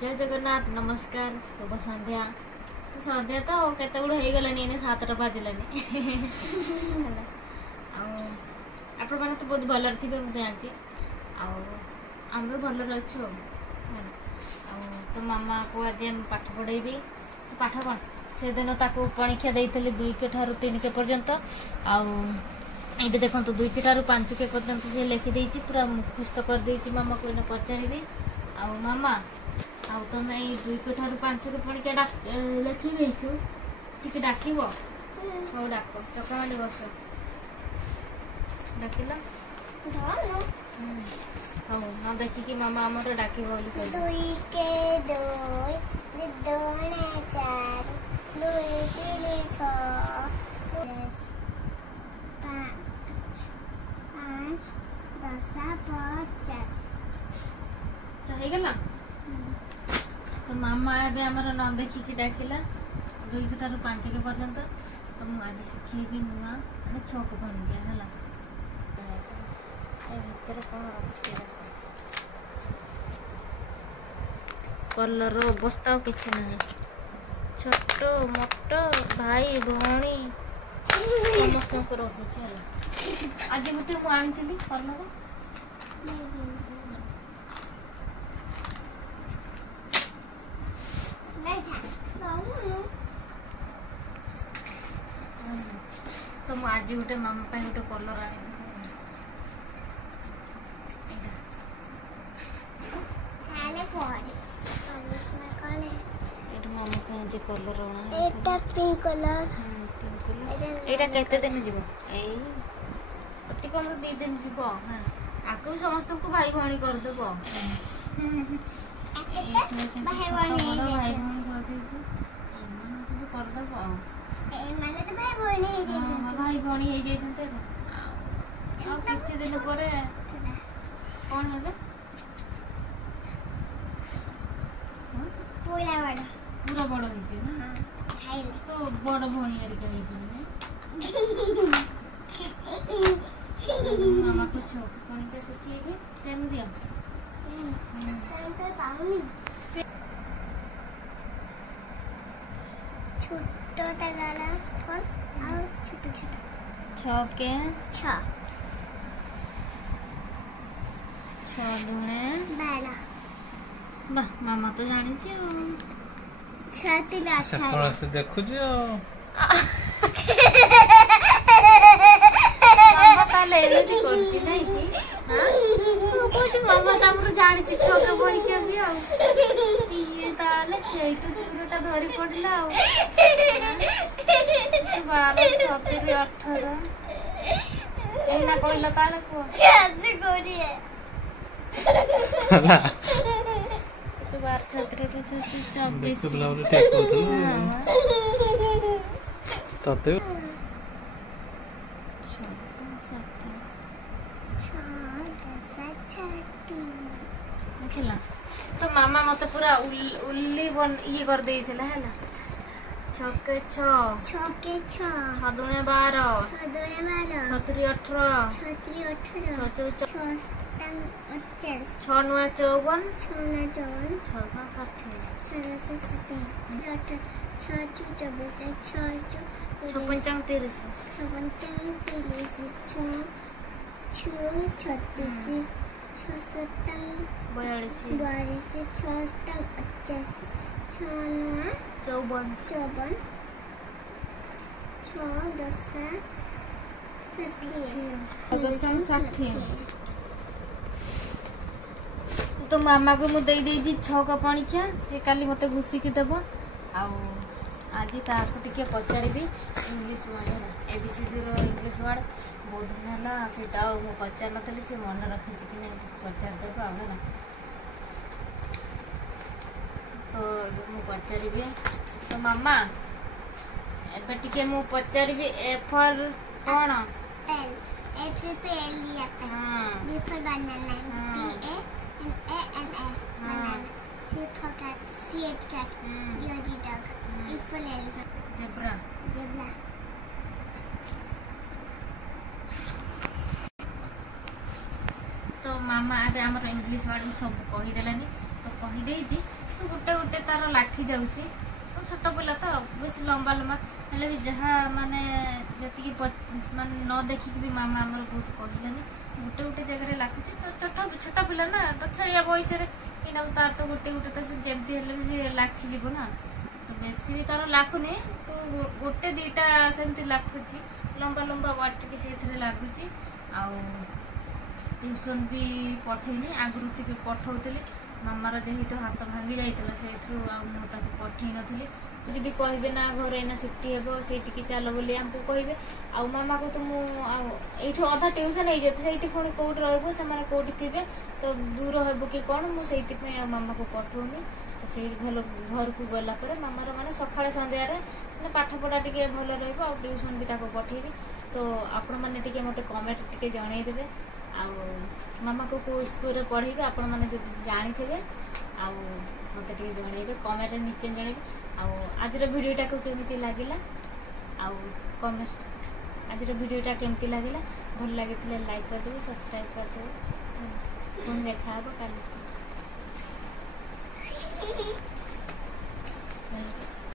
जय जगन्नाथ नमस्कार शुभ संध्या तो संध्या तो केते गुड हो गलानी एने 7टा बाजिलानी आप मैंने तो बहुत भलर थे मुझे जानी आम भी भलर अच्छु तो मामा को आज पाठ पढ़ेबी पाठ कौन से दिन ताको परीक्षा देते 2 के ठारू 3 के पर्यंत ये देखो 2 के ठारू 5 के पर्यंत से लिखिदे पूरा मुखस्त कर देछि मामा को पचारि आ मामा आ तुम ये 2 के ठारू 5 के परीक्षा लिखि देछु टिके डाकिबो हो डाक चकामाली बस डाकिला हाँ ना देखिए मामा आमर डाक बोली 2 के 2 2 4 2 3 6 10 5 5 10 50 रहेगा तो मामा एबे हमर नाम देखिए डाकिला 2 के ठारू 5 के पर्यंत तो मुझे आज शिखेबी नुआ मैंने 6 के पढ़ी गया है भीतर कौन कलर अवस्था किसी ना छोट मोट भाई भौणी समस्त को रखी आज गोटे मुझे आनी कलर तो मुझे आज गोटे मामा गोटे कलर आनी कलर एटा पिंक कलर एटा केते दिन जीवो एई अति कम 2 दिन जीवो हां आको समस्त को भाई भणी कर देबो भाई भणी कर देबो कर देबो ए माने तो भाई भणी हे जे भाई भणी हे जे छते आ किछि दिन परे कोन हेबे पूरा बड़ हो तो बड़ भणी हरिका मामा को छोट भणी के सिखेबे टाइम दिया छोटा गाला और छोटा छोटा 6 के 6 दुने 12 वाह मामा तो जानी छी 6 3 18 कौन से देखु जो मामा ताले एली करछि नै कि हां कुछ मामा हमरो जानि छी 6 के बड़ी के भी आ ये ताले सेटू चुरटा धरी पड़ला आ 12 36 18 एना कोइला ताले को आज गोरिए 12 36 24 देखो ब्लाउज ठीक होतो तते 6 तो मामा मत पूरा उल्ली बन ये कर दे है ना 6 के 6 6 के 6 6 दुने 12 6 दुने 12 6 3 18 6 3 18 6 4 6 50 6 9 54 6 9 54 6 60 6 60 8 6 24 6 6 55 30 6 35 6 36 6 57 42 42 6 88 6 9 54 6 10 60 तो मामा को मुझे दे 6 का परीक्षा से काली मत घुसिकी देव आज ताको टिके पचारि इंग्लिश वर्ड एबीसीडी रो इंग्लिश वर्ड बहुत दिन है सेटा मु पचार नी से मन रखी कि नहीं पचार देव आ ना तो मु पचारि तो मामा एबे टिके मु पचारि ए फॉर कौन L H पे L लिया था B for banana B A N A banana C for cat C H cat D O G dog E for elephant zebra तो मामा आज आम इंग्लीश वर्ड सब कहीदेलानी तो कहीदे तो गोटे गोटे तार लाखी जाऊँगी तो छोट पिला तो बेस लंबा लंबा हेल्ले भी जहाँ माने जी माने न देखिक भी मामा आमर बहुत कहलानी गोटे गोटे जगह लाखुची तो छोट पिला ना तो खेलिया बयस इना तार तो गोटे गोटे तो जमती हेल्ले भी सी लाखी जीव ना तो बेसी भी तार लाखुनी तो गोटे दीटा सेमती लाखुची लंबा लंबा वाट टी से लगुच ट्यूशन भी पठेनी आगुरी टी पठाऊली मामार जेहेतु हाथ भांगी जाइए से पठे नी जी कहे ना घर एना छुट्टी हे से चल बोली आमको कहे आ मामा को तो मुझे अधा ट्यूशन हो जाए से पुणी कौट रोटी थे तो दूर हे कि कौन मुझे मामा को पठाऊनी तो से घर को गलापर मामार माने सकाଳେ ସନ୍ଧ୍ୟାରେ ମାନେ ପାଠ ପଢ଼ା ଟିକେ ଭଲ ରହିବ ଆଉ ଟ୍ୟୁସନ୍ ବି ତାକୁ ପଠେଇବି ତ ଆପଣମାନେ ଟିକେ ମୋତେ କମେଣ୍ଟ ଟିକେ ଜଣେଇଦେବେ ଆଉ ମାମାକୁ କେଉଁ ସ୍କୁଲରେ ପଢ଼େଇବେ ଆପଣମାନେ ଯଦି ଜାଣିଥିବେ ଆଉ ମୋତେ ଟିକେ ଜଣେଇବେ କମେଣ୍ଟରେ ନିଶ୍ଚୟ ଜଣେଇବେ ଆଉ ଆଜିର ଭିଡ଼ିଓଟାକୁ କେମିତି ଲାଗିଲା ଆଉ କମେଣ୍ଟ ଆଜିର ଭିଡ଼ିଓଟା କେମିତି ଲାଗିଲା ଭଲ ଲାଗିଥିଲେ ଲାଇକ୍ କରିଦେବେ ସବସ୍କ୍ରାଇବ୍ କରିଦେବେ ପୁଣି ଦେଖା ହେବ କାଲି